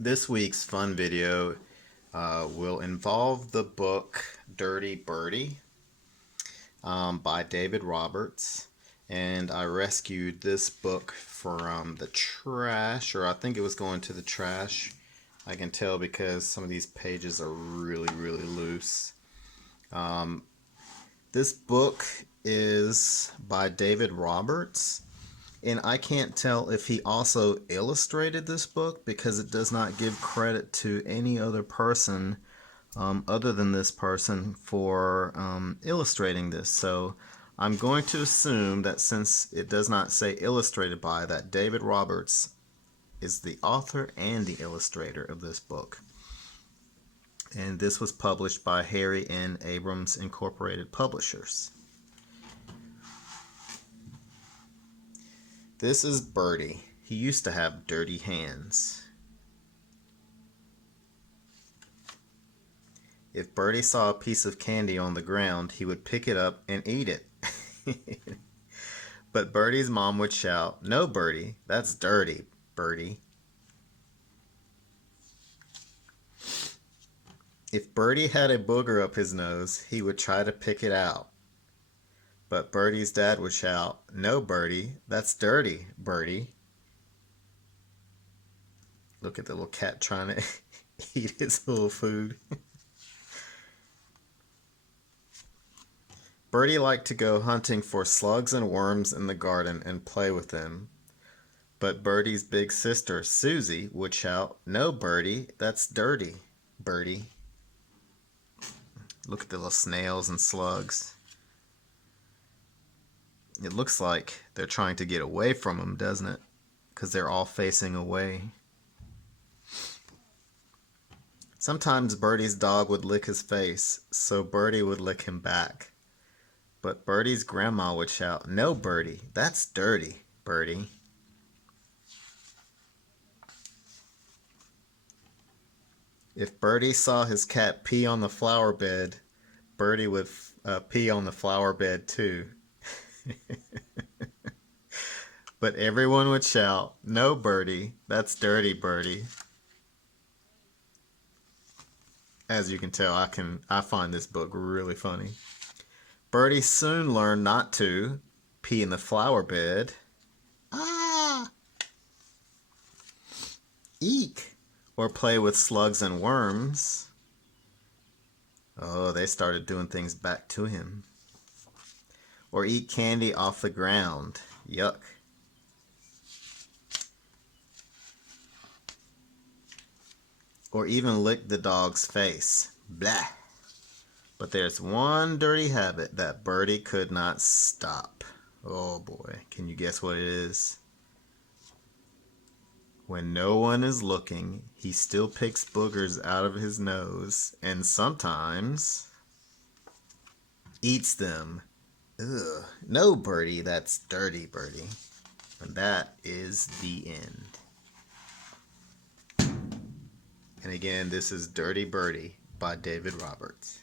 This week's fun video will involve the book Dirty Birdie by David Roberts. And I rescued this book from the trash, or I think it was going to the trash. I can tell because some of these pages are really, really loose. This book is by David Roberts. And I can't tell if he also illustrated this book because it does not give credit to any other person other than this person for illustrating this. So I'm going to assume that since it does not say illustrated by, that David Roberts is the author and the illustrator of this book. And this was published by Harry N. Abrams Incorporated Publishers. This is Birdie. He used to have dirty hands. If Birdie saw a piece of candy on the ground, he would pick it up and eat it. But Birdie's mom would shout, "No, Birdie, that's dirty, Birdie." If Birdie had a booger up his nose, he would try to pick it out. But Birdie's dad would shout, "No, Birdie, that's dirty, Birdie." Look at the little cat trying to eat his little food. Birdie liked to go hunting for slugs and worms in the garden and play with them. But Birdie's big sister, Susie, would shout, "No, Birdie, that's dirty, Birdie." Look at the little snails and slugs. It looks like they're trying to get away from him, doesn't it? Because they're all facing away. Sometimes Birdie's dog would lick his face, so Birdie would lick him back. But Birdie's grandma would shout, "No, Birdie, that's dirty, Birdie." If Birdie saw his cat pee on the flower bed, Birdie would pee on the flower bed too. But everyone would shout, "No, Birdie, that's dirty, Birdie." As you can tell, I find this book really funny. Birdie soon learned not to pee in the flower bed. Ah! Eek! Or play with slugs and worms. Oh, they started doing things back to him. Or eat candy off the ground. Yuck. Or even lick the dog's face. Blah. But there's one dirty habit that Birdie could not stop. Oh boy, can you guess what it is? When no one is looking, he still picks boogers out of his nose and sometimes eats them. Ugh. No, Birdie, that's dirty, Birdie. And that is the end. And again, this is Dirty Birdie by David Roberts.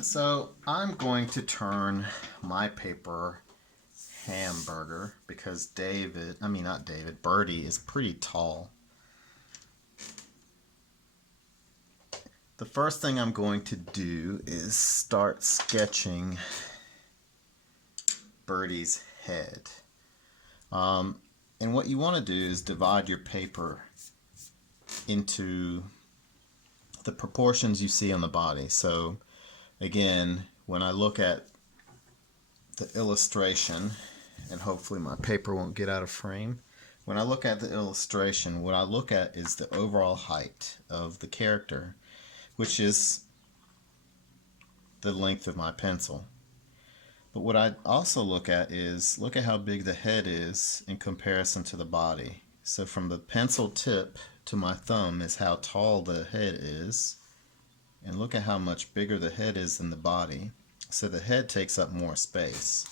So I'm going to turn my paper hamburger because Birdie is pretty tall. The first thing I'm going to do is start sketching Birdie's head. And what you want to do is divide your paper into the proportions you see on the body. So again, when I look at the illustration, and hopefully my paper won't get out of frame. When I look at the illustration, what I look at is the overall height of the character, which is the length of my pencil. But what I also look at how big the head is in comparison to the body. So from the pencil tip to my thumb is how tall the head is. And look at how much bigger the head is than the body. So the head takes up more space.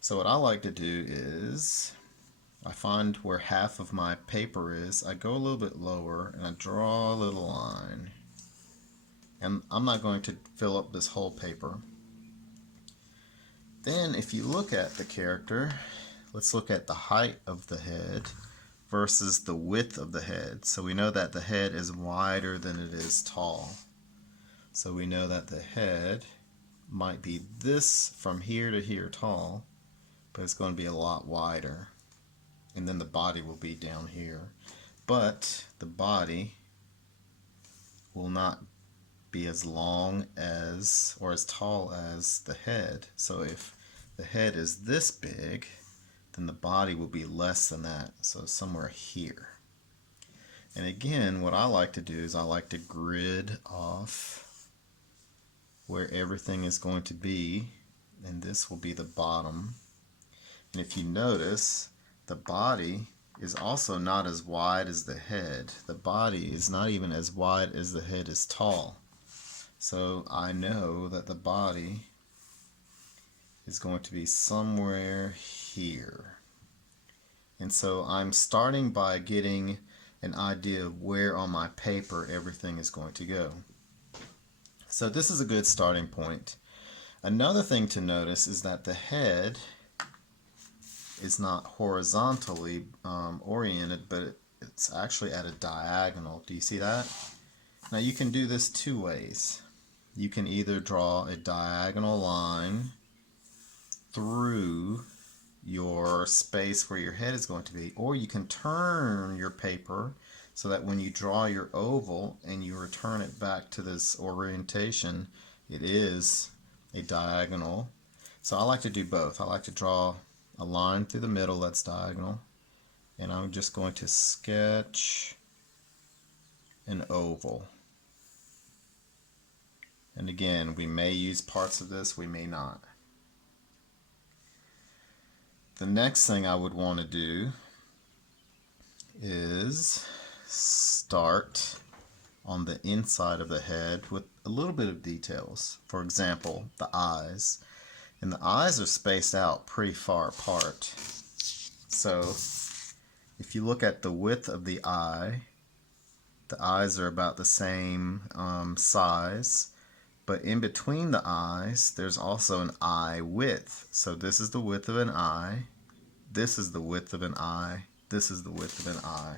So what I like to do is, I find where half of my paper is, I go a little bit lower and I draw a little line. And I'm not going to fill up this whole paper. Then if you look at the character, let's look at the height of the head. versus the width of the head. So we know that the head is wider than it is tall. So we know that the head might be this from here to here tall, but it's going to be a lot wider. And then the body will be down here. But the body will not be as long as or as tall as the head. So if the head is this big, then the body will be less than that. So somewhere here. And again, what I like to do is I like to grid off where everything is going to be, and this will be the bottom. And if you notice, the body is also not as wide as the head. The body is not even as wide as the head is tall. So I know that the body is going to be somewhere here. And so I'm starting by getting an idea of where on my paper everything is going to go. So this is a good starting point. Another thing to notice is that the head is not horizontally oriented, but it's actually at a diagonal. Do you see that? Now you can do this two ways. You can either draw a diagonal line through your space where your head is going to be, or you can turn your paper so that when you draw your oval and you return it back to this orientation, it is a diagonal. So I like to do both. I like to draw a line through the middle that's diagonal, and I'm just going to sketch an oval. And again, we may use parts of this, we may not. The next thing I would want to do is start on the inside of the head with a little bit of details. For example, the eyes. And the eyes are spaced out pretty far apart. So if you look at the width of the eyes are about the same size. But in between the eyes, there's also an eye width. So this is the width of an eye. This is the width of an eye. This is the width of an eye.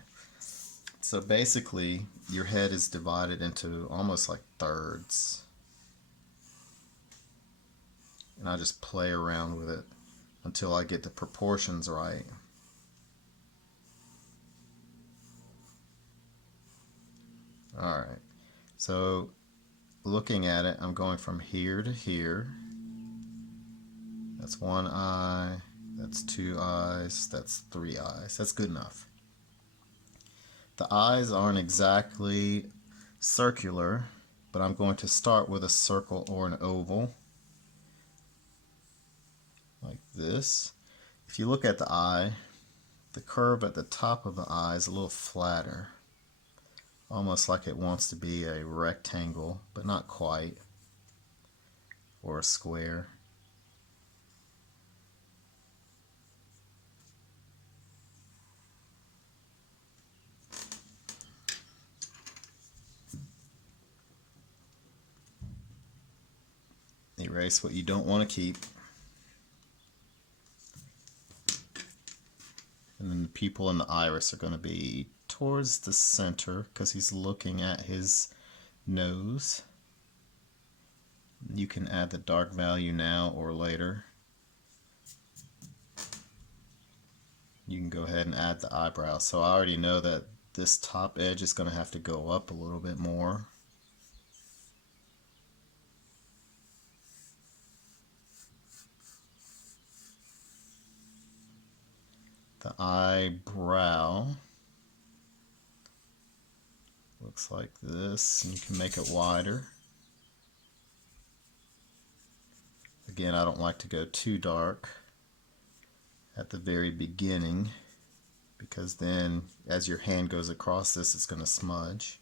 So basically, your head is divided into almost like thirds. And I just play around with it until I get the proportions right. Alright, so looking at it, I'm going from here to here. That's one eye, that's two eyes, that's three eyes. That's good enough. The eyes aren't exactly circular, but I'm going to start with a circle or an oval, like this. If you look at the eye, the curve at the top of the eye is a little flatter, almost like it wants to be a rectangle, but not quite, or a square. Erase what you don't want to keep. And then the pupil and the iris are going to be towards the center because he's looking at his nose. You can add the dark value now or later. You can go ahead and add the eyebrow. So I already know that this top edge is going to have to go up a little bit more. The eyebrow looks like this, and you can make it wider. Again, I don't like to go too dark at the very beginning because then as your hand goes across this, it's going to smudge.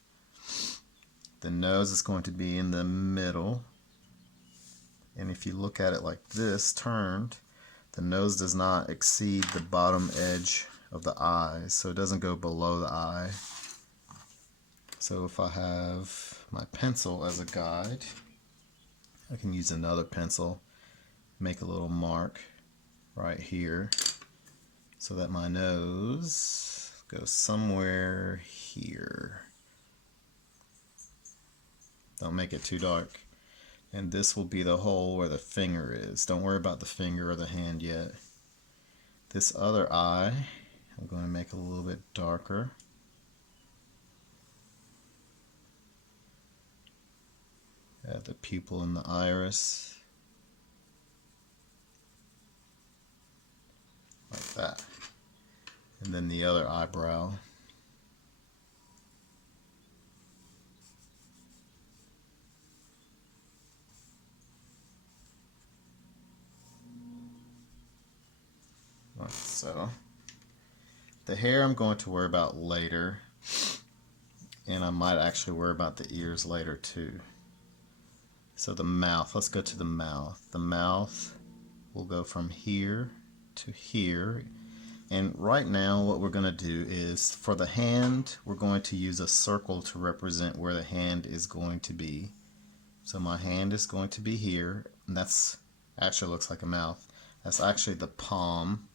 The nose is going to be in the middle, and if you look at it like this, turned, the nose does not exceed the bottom edge of the eye, so it doesn't go below the eye. So if I have my pencil as a guide, I can use another pencil, make a little mark right here so that my nose goes somewhere here. Don't make it too dark. And this will be the hole where the finger is. Don't worry about the finger or the hand yet. This other eye, I'm going to make a little bit darker. Add the pupil and the iris. Like that. And then the other eyebrow. Like so. The hair I'm going to worry about later, and I might actually worry about the ears later too. So the mouth, let's go to the mouth. The mouth will go from here to here. And right now what we're going to do is, for the hand, we're going to use a circle to represent where the hand is going to be. So my hand is going to be here, and that's actually looks like a mouth. That's actually the palm.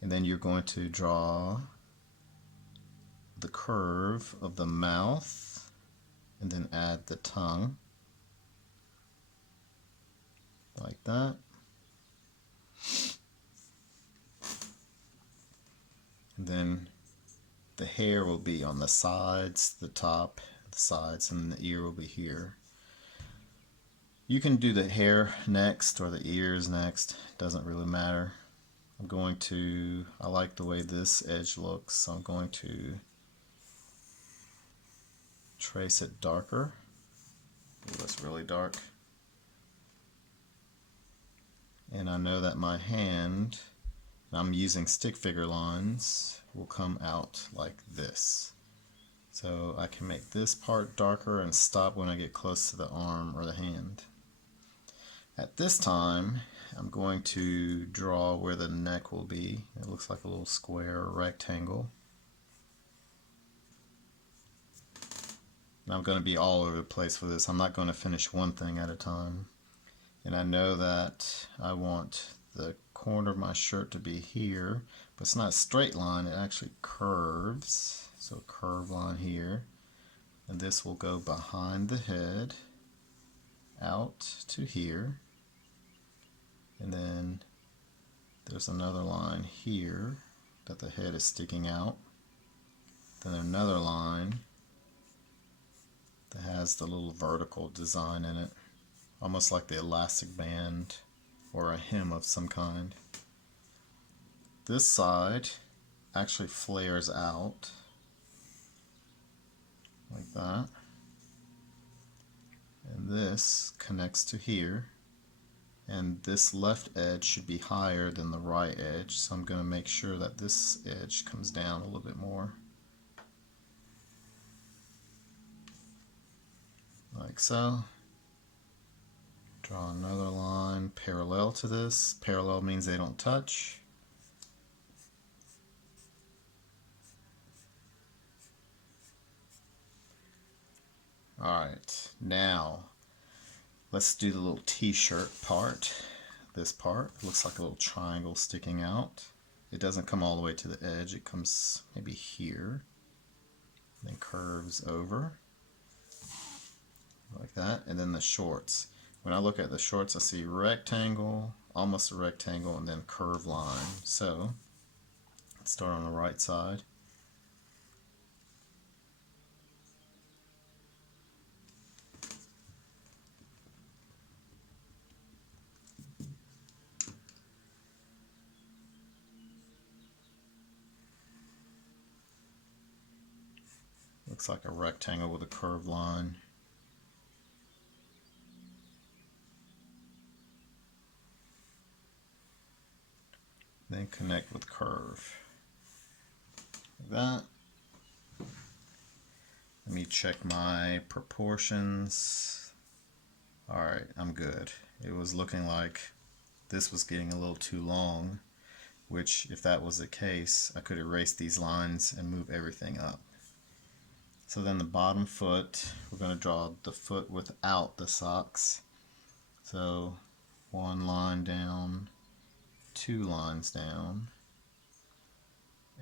And then you're going to draw the curve of the mouth and then add the tongue like that. And then the hair will be on the sides, the top, the sides, and the ear will be here. You can do the hair next or the ears next, doesn't really matter. I like the way this edge looks, so I'm going to trace it darker. Ooh, that's really dark. And I know that my hand, I'm using stick figure lines, will come out like this. So I can make this part darker and stop when I get close to the arm or the hand. At this time, I'm going to draw where the neck will be. It looks like a little square or rectangle. And I'm going to be all over the place for this. I'm not going to finish one thing at a time. And I know that I want the corner of my shirt to be here, but it's not a straight line, it actually curves. So a curved line here. And this will go behind the head, out to here. And then there's another line here that the head is sticking out. Then another line that has the little vertical design in it, almost like the elastic band or a hem of some kind. This side actually flares out like that. And this connects to here. And this left edge should be higher than the right edge, so I'm going to make sure that this edge comes down a little bit more. Like so. Draw another line parallel to this. Parallel means they don't touch. Alright, now let's do the little t-shirt part. This part looks like a little triangle sticking out. It doesn't come all the way to the edge, it comes maybe here, then curves over like that. And then the shorts. When I look at the shorts, I see rectangle, almost a rectangle, and then curved line. So let's start on the right side. Looks like a rectangle with a curved line. Then connect with curve. Like that. Let me check my proportions. Alright, I'm good. It was looking like this was getting a little too long, which if that was the case, I could erase these lines and move everything up. So then the bottom foot, we're going to draw the foot without the socks. So one line down, two lines down,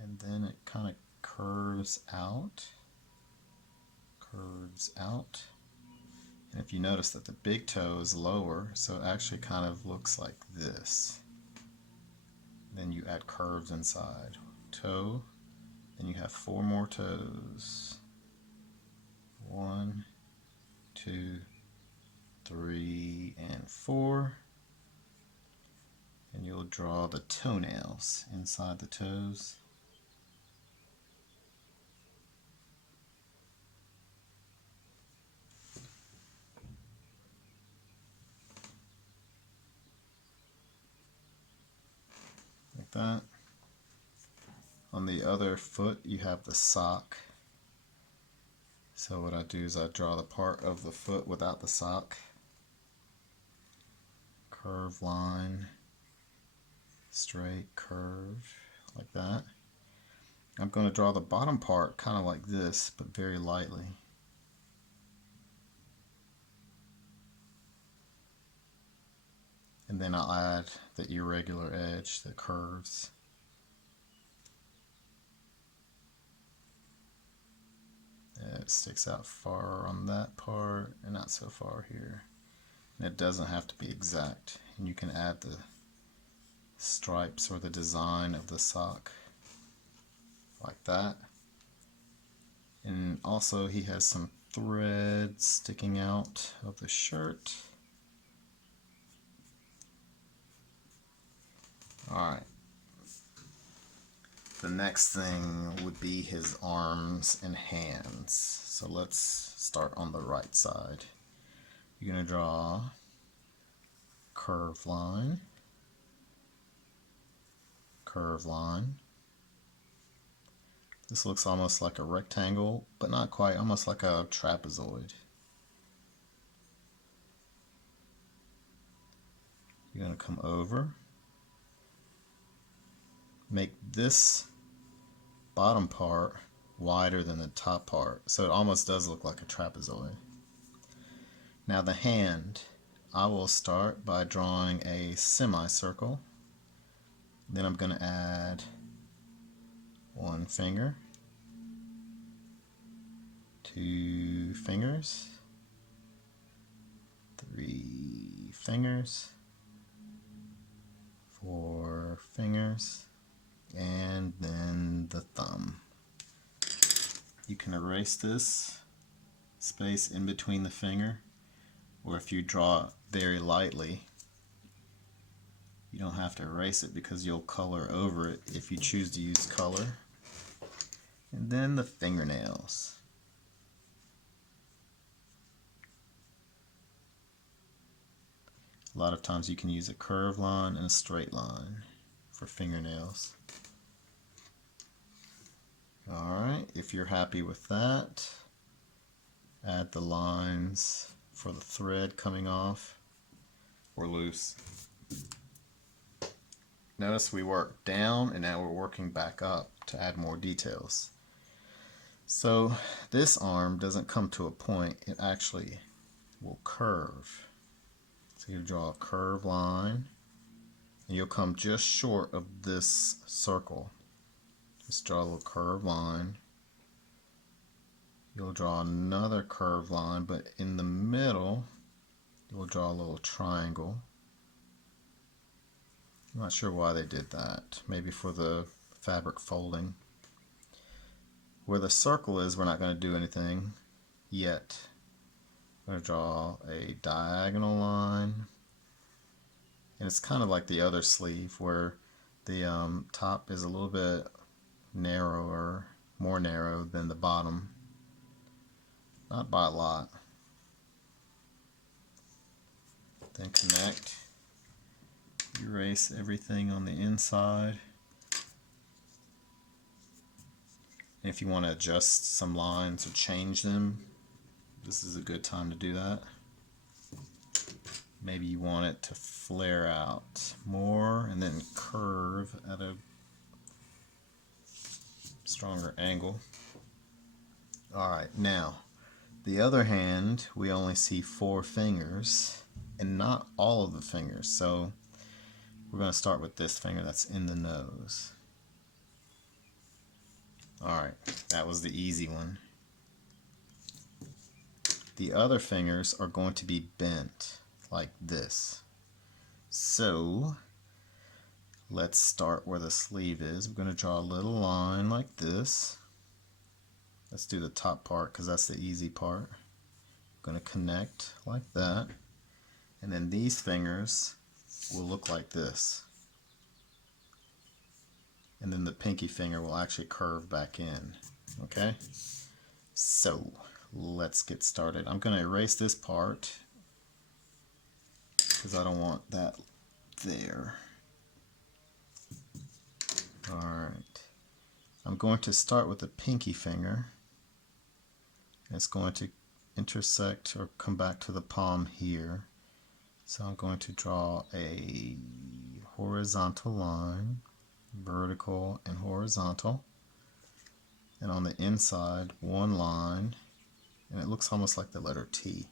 and and then it kind of curves out. And if you notice that the big toe is lower, so it actually kind of looks like this. Then you add curves inside. Toe, then you have 4 more toes. 1, 2, 3, and 4. And you'll draw the toenails inside the toes. Like that. On the other foot you have the sock. So what I do is I draw the part of the foot without the sock. Curve line, straight curve, like that. I'm going to draw the bottom part kind of like this, but very lightly. And then I'll add the irregular edge that curves. It sticks out far on that part and not so far here. And it doesn't have to be exact. And you can add the stripes or the design of the sock like that. And also he has some threads sticking out of the shirt. Alright. The next thing would be his arms and hands. So let's start on the right side. You're going to draw curve line, curve line. This looks almost like a rectangle, but not quite, almost like a trapezoid. You're going to come over, make this bottom part wider than the top part, so it almost does look like a trapezoid. Now the hand, I will start by drawing a semicircle. Then I'm going to add 1 finger, 2 fingers, 3 fingers, 4 fingers, and then the thumb. You can erase this space in between the finger, or if you draw it very lightly, you don't have to erase it because you'll color over it if you choose to use color. And then the fingernails. A lot of times you can use a curved line and a straight line for fingernails. Alright, if you're happy with that, add the lines for the thread coming off or loose. Notice we worked down and now we're working back up to add more details. So this arm doesn't come to a point, it actually will curve. So you draw a curved line and you'll come just short of this circle. Just draw a little curved line. You'll draw another curved line, but in the middle you'll draw a little triangle. I'm not sure why they did that. Maybe for the fabric folding. Where the circle is, we're not going to do anything yet. I'm going to draw a diagonal line. And it's kind of like the other sleeve where the top is a little bit narrower, more narrow than the bottom. Not by a lot. Then connect. Erase everything on the inside. And if you want to adjust some lines or change them, this is a good time to do that. Maybe you want it to flare out more and then curve at a stronger angle. Alright, now the other hand, we only see 4 fingers and not all of the fingers, so we're going to start with this finger that's in the nose. Alright, that was the easy one. The other fingers are going to be bent like this. So let's start where the sleeve is. I'm going to draw a little line like this. Let's do the top part because that's the easy part. I'm going to connect like that. And then these fingers will look like this. And then the pinky finger will actually curve back in. Okay? So let's get started. I'm going to erase this part because I don't want that there. Alright. I'm going to start with the pinky finger. It's going to intersect or come back to the palm here. So I'm going to draw a horizontal line, vertical and horizontal. And on the inside, one line, and it looks almost like the letter T.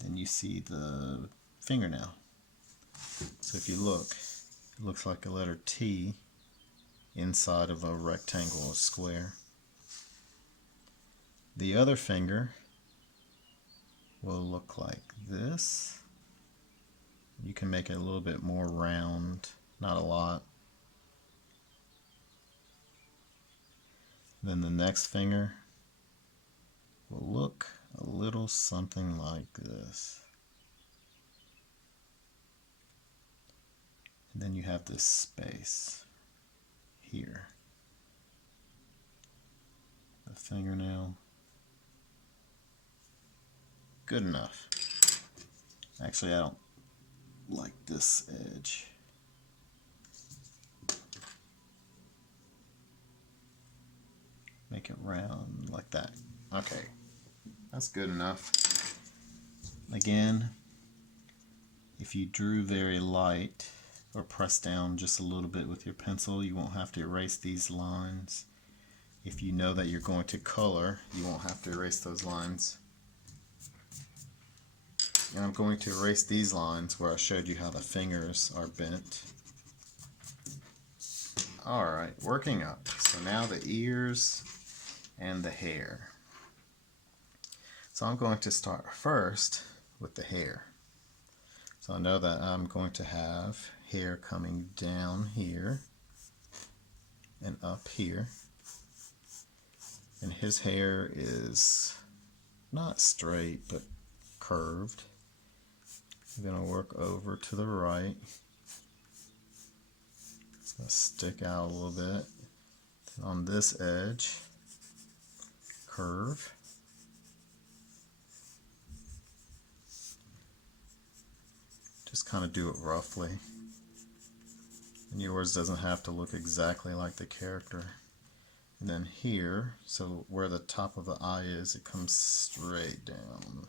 Then you see the fingernail. So if you look, it looks like a letter T inside of a rectangle or square. The other finger will look like this. You can make it a little bit more round, not a lot. Then the next finger will look a little something like this. And then you have this space here. The fingernail. Good enough. Actually, I don't like this edge. Make it round like that. Okay, that's good enough. Again, if you drew very light or press down just a little bit with your pencil, you won't have to erase these lines. If you know that you're going to color, you won't have to erase those lines. And I'm going to erase these lines where I showed you how the fingers are bent. Alright, working up. So now the ears and the hair. So I'm going to start first with the hair. So I know that I'm going to have hair coming down here and up here. And his hair is not straight but curved. I'm going to work over to the right. It's going to stick out a little bit. Then on this edge, curve. Just kind of do it roughly. And yours doesn't have to look exactly like the character. And then here, so where the top of the eye is, it comes straight down.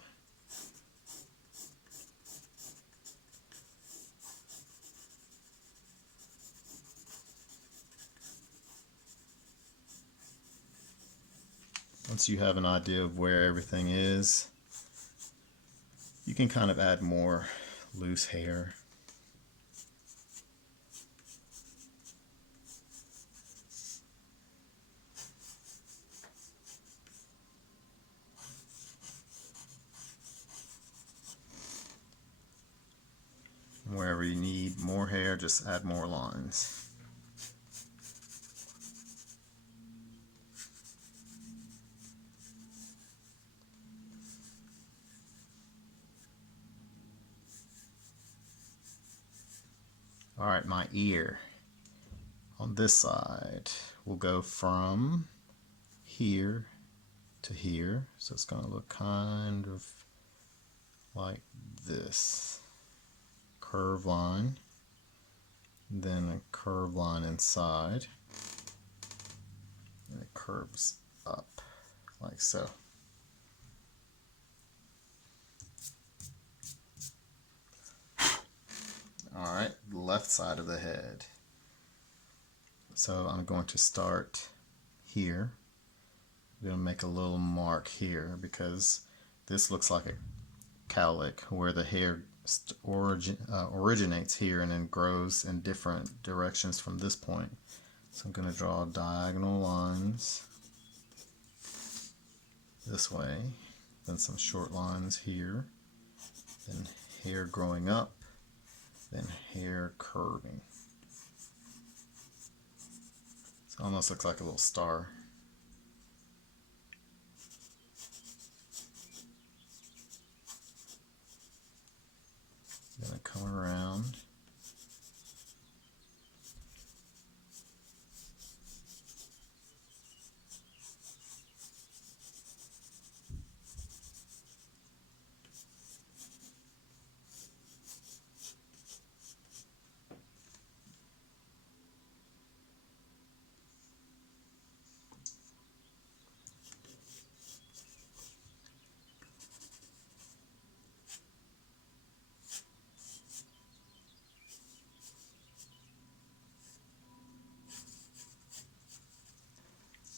Once you have an idea of where everything is, you can kind of add more loose hair. And wherever you need more hair, just add more lines. Alright, my ear. On this side, we'll go from here to here. So it's going to look kind of like this. Curve line, then a curve line inside, and it curves up like so. Alright, left side of the head. So I'm going to start here. I'm going to make a little mark here because this looks like a cowlick where the hair originates here and then grows in different directions from this point. So I'm going to draw diagonal lines this way, then some short lines here, then hair growing up, then hair curving. So it almost looks like a little star. Gonna come around.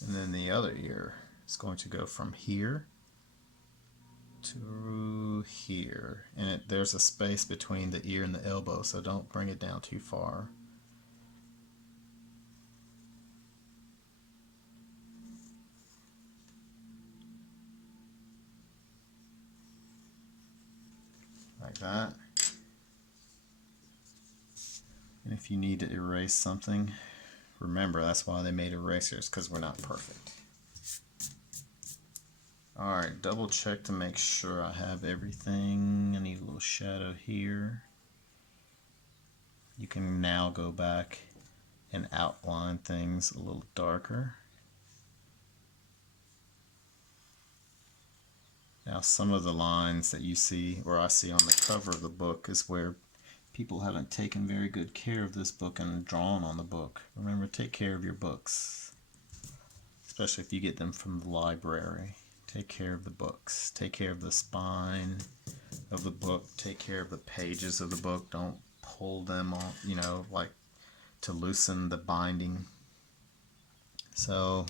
And then the other ear is going to go from here to here. And there's a space between the ear and the elbow, so don't bring it down too far. Like that. And if you need to erase something, remember that's why they made erasers, because we're not perfect. Alright, double check to make sure I have everything. I need a little shadow here. You can now go back and outline things a little darker. Now some of the lines that you see, or I see on the cover of the book, is where people haven't taken very good care of this book and drawn on the book. Remember, take care of your books, especially if you get them from the library. Take care of the books. Take care of the spine of the book. Take care of the pages of the book. Don't pull them off, you know, like to loosen the binding. So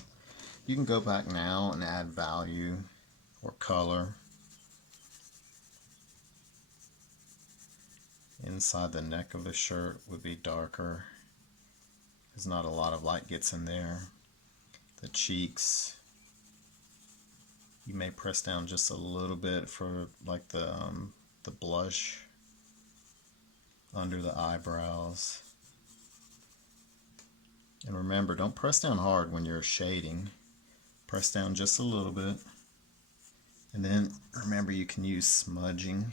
you can go back now and add value or color. Inside the neck of the shirt would be darker, because not a lot of light gets in there. The cheeks, you may press down just a little bit for like the blush under the eyebrows. And remember, don't press down hard when you're shading. Press down just a little bit. And then remember, you can use smudging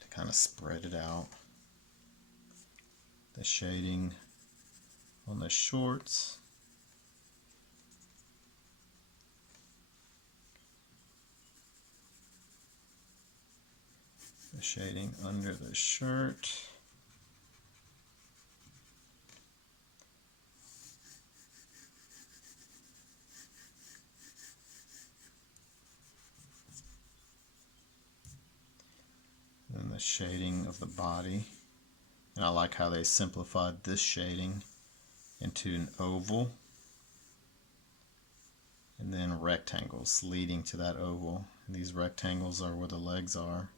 to kind of spread it out. The shading on the shorts. The shading under the shirt. And the shading of the body. And I like how they simplified this shading into an oval and then rectangles leading to that oval. And these rectangles are where the legs are.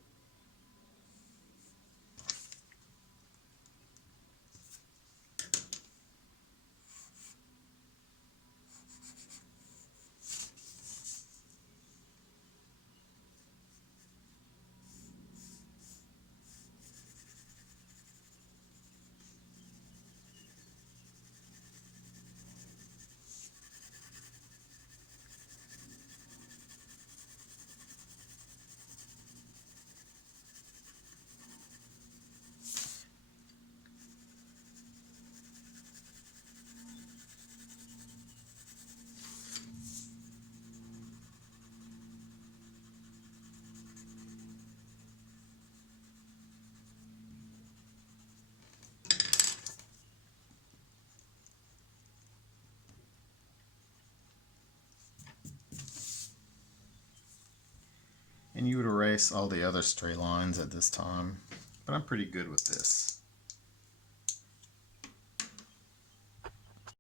And you would erase all the other stray lines at this time, but I'm pretty good with this.